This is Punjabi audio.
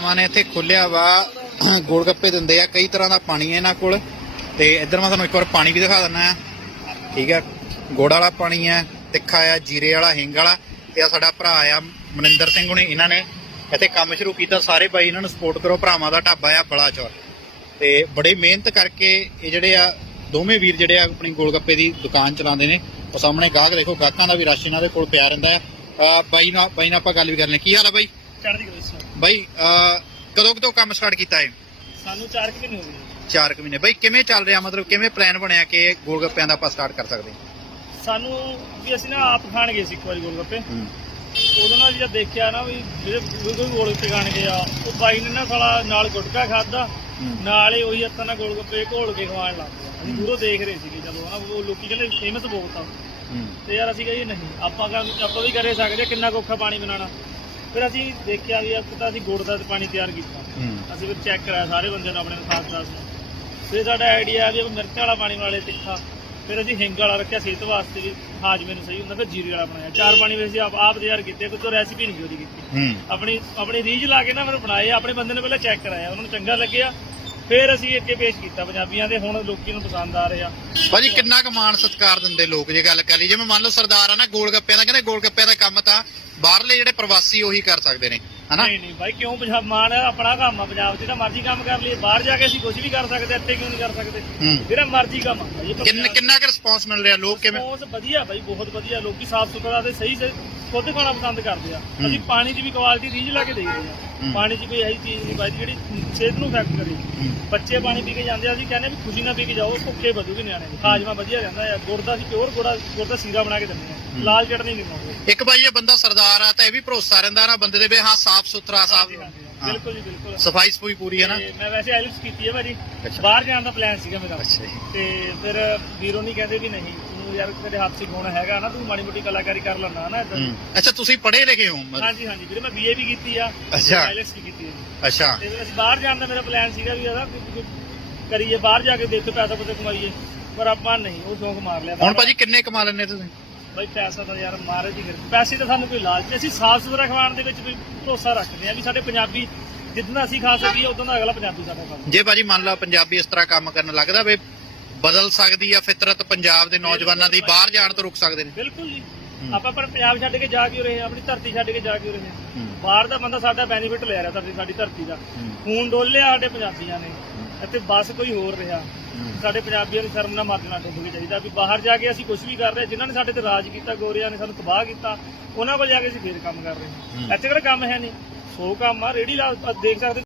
ਮਾਂ ਨੇ ਇੱਥੇ ਖੋਲਿਆ ਵਾ, ਗੋਲ ਗੱਪੇ ਦਿੰਦੇ ਆ, ਕਈ ਤਰ੍ਹਾਂ ਦਾ ਪਾਣੀ ਹੈ ਇਹਨਾਂ ਕੋਲ। ਤੇ ਇੱਧਰ ਮੈਂ ਤੁਹਾਨੂੰ ਇੱਕ ਵਾਰ ਪਾਣੀ ਵੀ ਦਿਖਾ ਦਿੰਦਾ ਆ ਠੀਕ ਹੈ ਗੁੜ ਵਾਲਾ ਪਾਣੀ ਹੈ ਤਿੱਖਾ ਆ, ਜੀਰੇ ਵਾਲਾ, ਹਿੰਗ ਵਾਲਾ। ਤੇ ਆ ਸਾਡਾ ਭਰਾ ਆ, ਮਨਿੰਦਰ ਸਿੰਘ ਹੁਣੇ, ਇਹਨਾਂ ਨੇ ਇੱਥੇ ਕੰਮ ਸ਼ੁਰੂ ਕੀਤਾ। ਸਾਰੇ ਬਾਈ ਇਹਨਾਂ ਨੂੰ ਸਪੋਰਟ ਕਰੋ, ਭਰਾਵਾਂ ਦਾ ਢਾਬਾ ਆ, ਬੜਾ ਚੌਰ ਤੇ ਬੜੀ ਮਿਹਨਤ ਕਰਕੇ ਇਹ ਜਿਹੜੇ ਆ, ਦੋਵੇਂ ਵੀਰ ਜਿਹੜੇ ਆ, ਆਪਣੀ ਗੋਲ ਗੱਪੇ ਦੀ ਦੁਕਾਨ ਚਲਾਉਂਦੇ ਨੇ। ਉਹ ਸਾਹਮਣੇ ਗਾਹਕ ਦੇਖੋ, ਗਾਹਕਾਂ ਦਾ ਵੀ ਰਸ਼ ਇਹਨਾਂ ਦੇ ਕੋਲ ਪਿਆ ਰਹਿੰਦਾ ਆ। ਬਾਈ ਨਾਲ ਬਾਈ ਨਾਲ ਆਪਾਂ ਗੱਲ ਵੀ ਕਰ ਲੈ ਕੀ ਹਾਲ ਆ ਬਾਈ? ਚੜ੍ਹਦੀ ਕਲਾ ਜੀ ਬਾਈ ਕਦੋਂ ਕਦੋਂ ਕੰਮ ਸਟਾਰਟ ਕੀਤਾ ਹੈ ਸਾਨੂੰ 4 ਕਿ ਮਹੀਨੇ ਹੋ ਗਏ। 4 ਕੁ ਮਹੀਨੇ। ਬਾਈ ਕਿਵੇਂ ਚੱਲ ਰਿਹਾ? ਮਤਲਬ ਕਿਵੇਂ ਪਲਾਨ ਬਣਿਆ ਕਿ ਇਹ ਗੋਲ ਗੱਪਿਆਂ ਦਾ ਆਪਾਂ ਸਟਾਰਟ ਕਰ ਸਕਦੇ? ਸਾਨੂੰ ਵੀ ਅਸੀਂ ਨਾ ਆਪ ਖਾਣ ਗਏ ਸੀ ਇੱਕ ਵਾਰੀ ਗੋਲਗੱਪੇ। ਹਾਂ। ਉਦੋਂ ਨਾਲ ਜਦ ਦੇਖਿਆ ਨਾ ਵੀ ਜਿਹੜੇ ਬਿਲਕੁਲ ਗੋਲਗੱਪੇ ਖਾਣ ਗਏ ਆ ਉਹ ਬਾਈ ਨੇ ਨਾ ਸਾਲਾ ਨਾਲ ਗੁਟਕਾ ਖਾਦਾ ਨਾਲ ਹੀ ਉਹੀ ਹੱਥਾਂ ਨਾਲ ਗੋਲਗੱਪੇ ਘੋਲ ਕੇ ਖਵਾਉਣ ਲੱਗ ਪਿਆ ਅਸੀਂ ਦੂਰੋਂ ਦੇਖ ਰਹੇ ਸੀਗੇ ਜਦੋਂ ਨਾ ਉਹ ਲੋਕੀ ਕਹਿੰਦੇ ਫੇਮਸ ਬਹੁਤ ਆ। ਤੇ ਯਾਰ ਅਸੀਂ ਕਹੀਏ ਨਹੀਂ ਆਪਾਂ ਕਰ ਆਪਾਂ ਵੀ ਕਰੇ ਸਕਦੇ ਹਾਂ, ਕਿੰਨਾ ਕੁ ਔਖਾ ਪਾਣੀ ਬਣਾਉਣਾ। ਫਿਰ ਅਸੀਂ ਦੇਖਿਆ ਵੀ ਇੱਕ ਤਾਂ ਅਸੀਂ ਗੁੜ ਦਾ ਪਾਣੀ ਤਿਆਰ ਕੀਤਾ। ਅਸੀਂ ਫਿਰ ਚੈੱਕ ਕਰਾਇਆ ਸਾਰੇ ਬੰਦਿਆਂ ਨੂੰ ਆਪਣੇ ਖਾਸ ਖਾਸ ਨੂੰ ਫਿਰ ਸਾਡਾ ਆਈਡੀਆ ਵੀ ਮਿਰਚ ਵਾਲਾ ਪਾਣੀ ਵਾਲੇ ਤਿੱਖਾ। ਫਿਰ ਅਸੀਂ ਹਿੰਗ ਵਾਲਾ ਰੱਖਿਆ ਸਿਹਤ ਵਾਸਤੇ ਵੀ ਹਾਜ਼ਮੇ ਨੂੰ ਸਹੀ ਹੁੰਦਾ ਫਿਰ ਜੀਰੇ ਵਾਲਾ ਬਣਾਇਆ। ਚਾਰ ਪਾਣੀ ਵੀ ਅਸੀਂ ਆਪ ਆਪ ਤਿਆਰ ਕੀਤੇ ਕੋਈ ਤੋਂ ਰੈਸਿਪੀ ਨਹੀਂ ਉਹਦੀ ਕੀਤੀ। ਆਪਣੀ ਆਪਣੀ ਰੀਝ ਲਾ ਕੇ ਨਾ ਫਿਰ ਬਣਾਏ ਆਪਣੇ ਬੰਦੇ ਨੇ ਪਹਿਲਾਂ ਚੈੱਕ ਕਰਾਇਆ ਉਹਨਾਂ ਨੂੰ ਚੰਗਾ ਲੱਗਿਆ। ਫਿਰ ਅਸੀਂ ਅੱਗੇ ਪੇਸ਼ ਕੀਤਾ ਪੰਜਾਬੀਆਂ ਦੇ ਹੁਣ ਲੋਕੀ ਨੂੰ ਪਸੰਦ ਆ ਰਿਹਾ ਬਾਜੀ ਕਿੰਨਾ ਕੁ ਮਾਣ ਸਤਿਕਾਰ ਦਿੰਦੇ ਲੋਕ ਜੇ ਗੱਲ ਕਰ ਲਈ ਜਿਵੇਂ ਮੰਨ ਲਓ ਸਰਦਾਰ ਆ ਨਾ ਗੋਲ ਗੱਪਿਆਂ ਦਾ ਕਹਿੰਦੇ ਗੋਲ ਗੱਪਿਆਂ ਦਾ ਕੰਮ ਤਾਂ ਬਾਹਰਲੇ ਜਿਹੜੇ ਪ੍ਰਵਾਸੀ ਉਹੀ ਕਰ ਸਕਦੇ ਨੇ ਹਨਾ? ਨਹੀਂ ਨਹੀਂ ਬਾਈ ਕਿਉਂ ਪੰਜਾਬ ਮਾਨ ਹੈ, ਆਪਣਾ ਕੰਮ ਆ ਪੰਜਾਬ 'ਚ ਜਿਹੜਾ ਮਰਜ਼ੀ ਕੰਮ ਕਰ ਲਈਏ। ਬਾਹਰ ਜਾ ਕੇ ਅਸੀਂ ਕੁਝ ਵੀ ਕਰ ਸਕਦੇ ਇੱਥੇ ਕਿਉਂ ਨਹੀਂ ਕਰ ਸਕਦੇ? ਹੂੰ। ਜਿਹੜਾ ਮਰਜ਼ੀ ਕੰਮ ਆ ਕਿੰਨ ਕਿੰਨਾ ਕੁ ਰਿਸਪੌਂਸ ਮਿਲ ਰਿਹਾ ਲੋਕ ਕਿਵੇਂ? ਬਹੁਤ ਵਧੀਆ ਬਾਈ ਬਹੁਤ ਵਧੀਆ। ਲੋਕੀ ਸਾਫ਼ ਸੁਥਰਾ ਤੇ ਸਹੀ ਸੇ ਖੁਦ ਖਾਣਾ ਪਸੰਦ ਕਰਦੇ ਆ। ਅਸੀਂ ਪਾਣੀ ਦੀ ਵੀ ਕੁਆਲਿਟੀ ਰੀਝ ਲਾ ਕੇ ਦੇਖਦੇ। ਆ। ਪਾਣੀ 'ਚ ਕੋਈ ਇਹੀ ਚੀਜ਼ ਨਹੀਂ ਬਾਈ ਜਿਹੜੀ ਸਿਹਤ ਨੂੰ ਇਫੈਕਟ ਕਰੇ। ਬੱਚੇ ਪਾਣੀ ਪੀ ਕੇ ਜਾਂਦੇ ਆ ਅਸੀਂ ਕਹਿੰਦੇ ਵੀ ਖੁਸ਼ੀ ਨਾਲ ਪੀ ਕੇ ਜਾਓ ਭੁੱਖੇ ਵਧੂਗੇ ਨਿਆਣੇ। ਹਾਜਮਾ ਵਧੀਆ ਰਹਿੰਦਾ ਆ ਗੁੜ ਦਾ ਅਸੀਂ ਪਿਓਰ ਗੁੜਾ ਗੁੜ ਦਾ ਸੀਰਾ ਬਣਾ ਕੇ ਦਿੰਦੇ ਆ। ਲਾਲ ਚਟਨੀ ਨਹੀਂ ਪਾਉਂਦੇ ਇੱਕ ਬਾਈ ਇਹ ਬੰਦਾ ਸਰਦਾਰ ਆ ਤਾਂ ਇਹ ਵੀ ਭਰੋਸਾ ਰਹਿੰਦਾ ਨਾ ਬੰਦੇ ਦੇ ਵੀ ਹਾਂ ਸਾਫ਼ ਸੁਥਰਾ ਸਾਫ਼। ਬਿਲਕੁਲ ਜੀ ਬਿਲਕੁਲ। ਸਫ਼ਾਈ ਸਫੂਈ ਪੂਰੀ ਹੈ ਨਾ? ਮੈਂ ਵੈਸੇ ਆਇਲਸ ਕੀਤੀ ਹੈ ਭਾਜੀ। ਬਾਹਰ ਜਾਣ ਦਾ ਪਲਾਨ ਸੀਗਾ ਮੇਰਾ। ਤੇ ਫਿਰ ਵੀਰੋ ਨਹੀਂ ਕਹਿੰਦੇ ਵੀ ਨਹੀਂ। ਤੂੰ ਯਾਰ ਤੇਰੇ ਹੱਥ 'ਚ ਗੁਣ ਹੈਗਾ ਨਾ ਤੂੰ ਮਾੜੀ ਮੋਟੀ ਕਲਾਕਾਰੀ ਕਰ ਲੈਣਾ ਨਾ ਹੂੰ। ਅੱਛਾ ਤੁਸੀਂ ਪੜ੍ਹੇ ਲਿਖੇ ਹੋ ਮਤਲਬ- ਹਾਂਜੀ ਹਾਂਜੀ ਵੀਰੇ ਮੈਂ ਬੀਏ ਵੀ ਕੀਤੀ ਆ ਅੱਛਾ। ਆਇਲਸ ਵੀ ਕੀਤੀ ਜੀ। ਅੱਛਾ। ਤੇ ਫਿਰ ਅਸੀਂ ਬਾਹਰ ਜਾਣ ਦਾ ਮੇਰਾ ਪਲਾਨ ਸੀਗਾ ਵੀ ਇਹਦਾ ਕਰੀਏ ਬਾਹਰ ਜਾ ਕੇ ਦੇਖੋ ਪੈਸਾ ਪੂਸਾ ਕਮਾਈਏ। ਪਰ ਆਪਾਂ ਨਹੀਂ ਉਹ ਸ਼ੌਂਕ ਮਾਰ ਲਿਆ। ਹੁਣ ਭਾਜੀ ਕਿੰਨੇ ਕਮਾ ਲੈਂਦੇ ਤੁਸੀਂ? ਬਈ ਪੈਸਾ ਤਾਂ ਯਾਰ ਮਹਾਰਾਜ ਦੀ ਕਿਰਪਾ। ਪੈਸੇ ਤਾਂ ਸਾਨੂੰ ਕੋਈ ਲਾਲਚ ਨਹੀਂ। ਅਸੀਂ ਸਾਫ਼ ਸੁਥਰਾ ਖਵਾਉਣ ਦੇ ਵਿੱਚ ਵੀ ਭਰੋਸਾ ਰੱਖਦੇ ਆ ਵੀ ਸਾਡੇ ਪੰਜਾਬੀ ਜਿੱਦਾਂ ਅਸੀਂ ਖਾ ਸਕੀਏ ਉਦੋਂ ਦਾ ਅਗਲਾ ਪੰਜਾਬੀ ਸਾਡਾ ਜੇ ਭਾਜੀ ਮੰਨ ਲਾ ਪੰਜਾਬੀ ਇਸ ਤਰ੍ਹਾਂ ਕੰਮ ਕਰਨ ਲੱਗਦਾ ਵੇ ਬਦਲ ਸਕਦੀ ਆ ਫਿਤਰਤ ਪੰਜਾਬ ਦੇ ਨੌਜਵਾਨਾਂ ਦੀ ਬਾਹਰ ਜਾਣ ਤੋਂ ਰੁਕ ਸਕਦੇ ਨੇ ਬਿਲਕੁਲ ਜੀ। ਆਪਾਂ ਪਰ ਪੰਜਾਬ ਛੱਡ ਕੇ ਜਾ ਕਿਉਂ ਰਹੇ ਹਾਂ ਆਪਣੀ ਧਰਤੀ ਛੱਡ ਕੇ ਜਾ ਕਿਉਂ ਰਹੇ ਹੂੰ। ਬਾਹਰ ਦਾ ਬੰਦਾ ਸਾਡਾ ਬੈਨੀਫਿਟ ਲੈ ਰਿਹਾ ਧਰਤੀ ਸਾਡੀ ਧਰਤੀ ਦਾ। ਖੂਨ ਡੋਲਿਆ ਸਾਡੇ ਪੰਜਾਬੀਆਂ ਨੇ ਅਤੇ ਬਸ ਕੋਈ ਹੋਰ ਰਿਹਾ। ਸਾਡੇ ਪੰਜਾਬੀਆਂ ਦੀ ਸ਼ਰਮ ਨਾ ਮਰਨਾ ਕੇ ਚਾਹੀਦਾ ਵੀ ਬਾਹਰ ਜਾ ਕੇ ਅਸੀਂ ਕੁਝ ਵੀ ਕਰ ਰਹੇ ਜਿਨ੍ਹਾਂ ਨੇ ਸਾਡੇ ਤੇ ਰਾਜ ਕੀਤਾ ਗੋਰਿਆਂ ਨੇ ਸਾਨੂੰ ਤਬਾਹ ਕੀਤਾ ਉਹਨਾਂ ਕੋਲ ਜਾ ਕੇ ਅਸੀਂ ਫੇਰ ਕੰਮ ਕਰ ਰਹੇ। ਇੱਥੇ ਕਿਹੜਾ ਕੰਮ ਹੈ ਨਹੀਂ ਸੋ ਕੰਮ ਆ ਰੇੜੀ ਲਾ ਦੇਖ ਸਕਦੇ